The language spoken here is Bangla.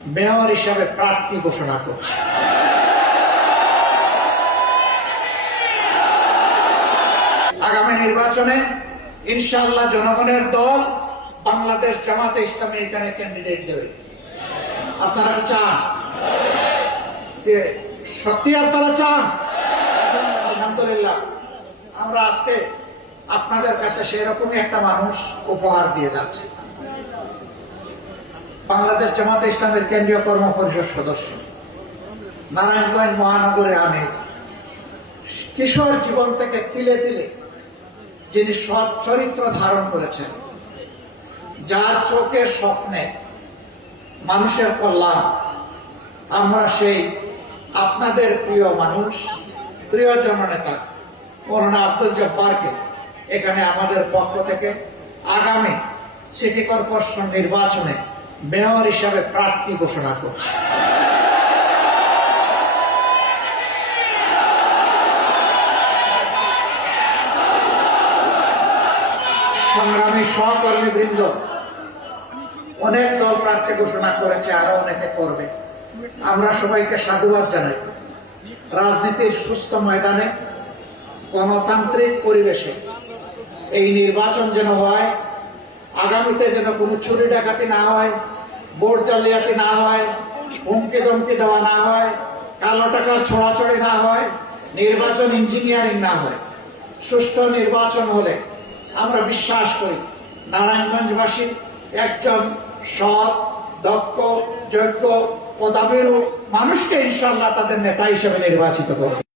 মেয়র হিসাবে প্রার্থী ঘোষণা করছে। আগামী নির্বাচনে ইনশাআল্লাহ জনগণের দল বাংলাদেশ জামাতে ইসলামী এখানে ক্যান্ডিডেট দেবে। আপনারা চান? সত্যি আপনারা চান? আলহামদুলিল্লাহ, আমরা আজকে আপনাদের কাছে সেরকমই একটা মানুষ উপহার দিয়ে যাচ্ছে। বাংলাদেশ জামাতে ইসলামের কেন্দ্রীয় কর্ম পরিষদ সদস্য, নারায়ণগঞ্জ মহানগরের আমির, কিশোর জীবন থেকে তিলে তিলে যিনি সৎ চরিত্র ধারণ করেছেন, যার চোখের স্বপ্নে মানুষের কল্যাণ, আমরা সেই আপনাদের প্রিয় মানুষ, প্রিয় জননেতা মৌলানা আব্দুল জব্বারকে এখানে আমাদের পক্ষ থেকে আগামী সিটি কর্পোরেশন নির্বাচনে মেয়র হিসাবে প্রার্থী ঘোষণা করছে। সংগ্রামী সহকর্মী বৃন্দ, অনেক দল প্রার্থী ঘোষণা করেছে, আরো অনেকে করবে। আমরা সবাইকে সাধুবাদ জানাই। রাজনীতির সুস্থ ময়দানে গণতান্ত্রিক পরিবেশে এই নির্বাচন যেন হয়, আগামীতে যেন কোনো চুরি ডাকাতি না হয়, ভোট জালিয়াতি না হয়, হুমকি ধমকি দেওয়া না হয়, কালো টাকার ছড়াছড়ি না হয়, নির্বাচন ইঞ্জিনিয়ারিং না হয়। সুষ্ঠু নির্বাচন হলে আমরা বিশ্বাস করি নারায়ণগঞ্জবাসী একজন সৎ, দক্ষ, যোগ্য, পদাবিরু মানুষকে ইনশাআল্লাহ তাদের নেতা হিসেবে নির্বাচিত করবে।